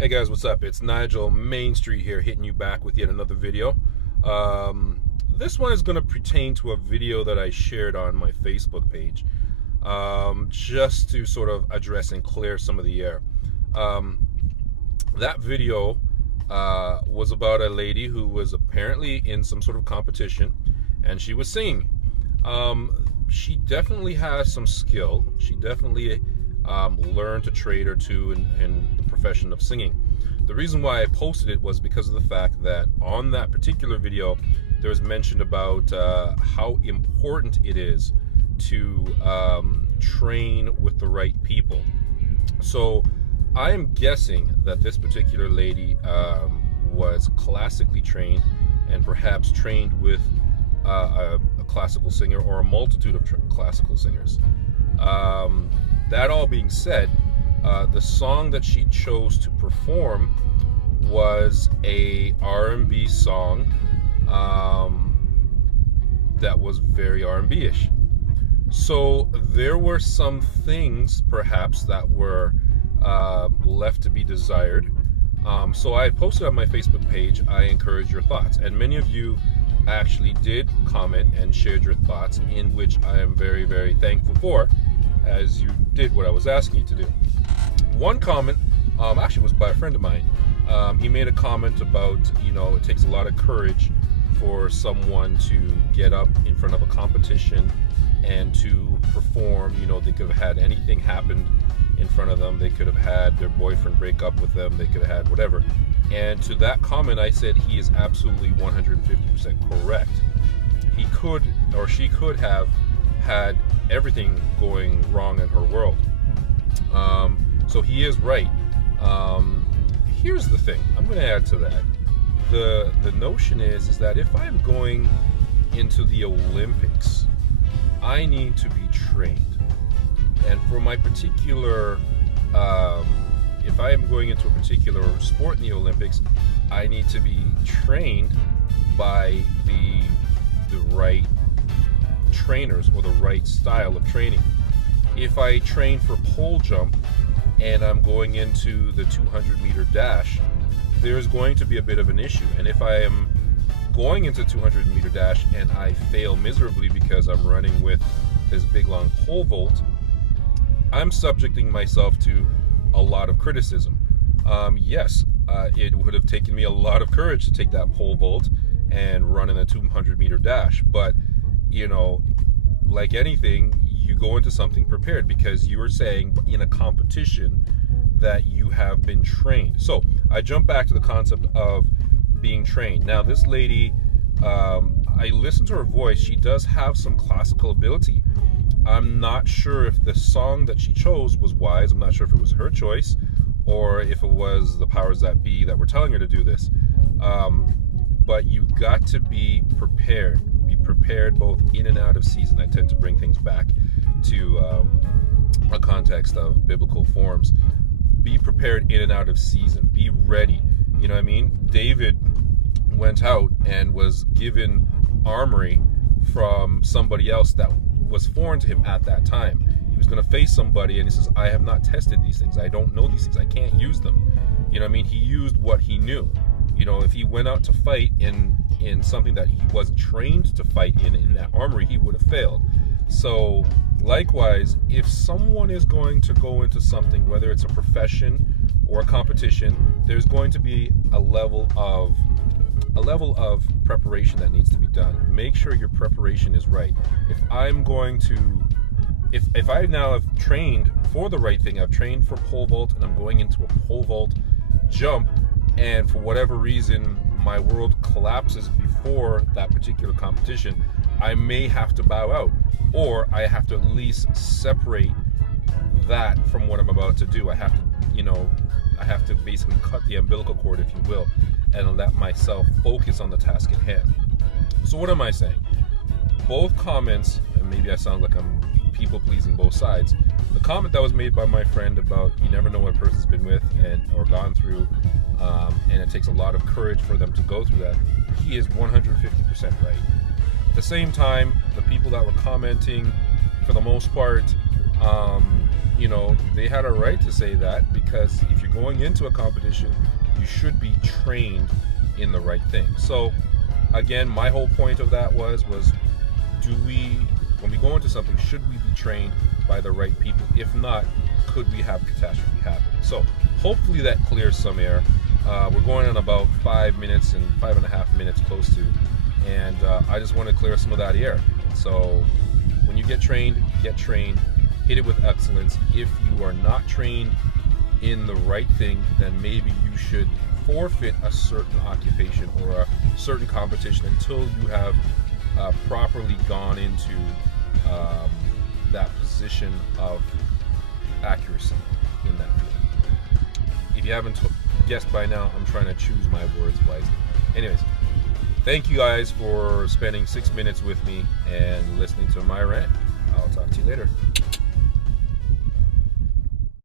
Hey guys, what's up? It's Nigel Main Street here, hitting you back with yet another video. This one is going to pertain to a video that I shared on my Facebook page, just to sort of address and clear some of the air. That video was about a lady who was apparently in some sort of competition, and she was singing. She definitely has some skill. She definitely learned a trade or two in the profession of singing. The reason why I posted it was because of the fact that on that particular video there was mentioned about how important it is to train with the right people. So I am guessing that this particular lady was classically trained, and perhaps trained with a classical singer or a multitude of classical singers. That all being said, the song that she chose to perform was a R&B song that was very R&B-ish. So there were some things perhaps that were left to be desired. So I posted on my Facebook page, I encourage your thoughts, and many of you actually did comment and shared your thoughts, in which I am very, very thankful for, as you did what I was asking you to do. One comment actually was by a friend of mine. He made a comment about, it takes a lot of courage for someone to get up in front of a competition and to perform. They could have had anything happen in front of them. They could have had their boyfriend break up with them. They could have had whatever. And to that comment, I said he is absolutely 150% correct. He could, or she could have had everything going wrong in her world. So he is right. Here's the thing. I'm going to add to that. The notion is that if I'm going into the Olympics, I need to be trained. And for my particular, if I am going into a particular sport in the Olympics, I need to be trained by the right trainers, or the right style of training. If I train for pole jump and I'm going into the 200-meter dash, there's going to be a bit of an issue. And if I am going into 200-meter dash and I fail miserably because I'm running with this big long pole vault, I'm subjecting myself to a lot of criticism. Yes, it would have taken me a lot of courage to take that pole vault and run in a 200-meter dash, but like anything, you go into something prepared, because you are saying in a competition that you have been trained. So I jump back to the concept of being trained. Now, this lady, I listened to her voice. She does have some classical ability. I'm not sure if the song that she chose was wise. I'm not sure if it was her choice, or if it was the powers that be that were telling her to do this. But you've got to be prepared. Be prepared both in and out of season. I tend to bring things back to a context of biblical forms. Be prepared in and out of season. Be ready. You know what I mean? David went out and was given armory from somebody else that was foreign to him at that time. He was going to face somebody, and he says, I have not tested these things. I don't know these things. I can't use them. You know what I mean? He used what he knew. If he went out to fight in something that he wasn't trained to fight in that armory, he would have failed. So likewise, if someone is going to go into something, whether it's a profession or a competition, there's going to be a level of preparation that needs to be done. Make sure your preparation is right. If I now have trained for the right thing, I've trained for pole vault, and I'm going into a pole vault jump, and for whatever reason my world collapses before that particular competition, I may have to bow out, or I have to at least separate that from what I'm about to do. I have to basically cut the umbilical cord, if you will, and let myself focus on the task at hand. So what am I saying? Both comments, and maybe I sound like I'm people-pleasing both sides. The comment that was made by my friend about you never know what a person's been with or gone through, and it takes a lot of courage for them to go through that, he is 150% right. At the same time, the people that were commenting, for the most part, you know, they had a right to say that, because if you're going into a competition, you should be trained in the right thing. So again, my whole point of that was do we, when we go into something, should we be trained by the right people? If not, could we have catastrophe happen? So hopefully that clears some air. We're going on about 5 minutes and 5.5 minutes close to, and I just want to clear some of that air. So when you get trained, hit it with excellence. If you are not trained in the right thing, then maybe you should forfeit a certain occupation or a certain competition until you have properly gone into that position of accuracy in that field. If you haven't guessed by now, I'm trying to choose my words wisely. Anyways, thank you guys for spending 6 minutes with me and listening to my rant. I'll talk to you later.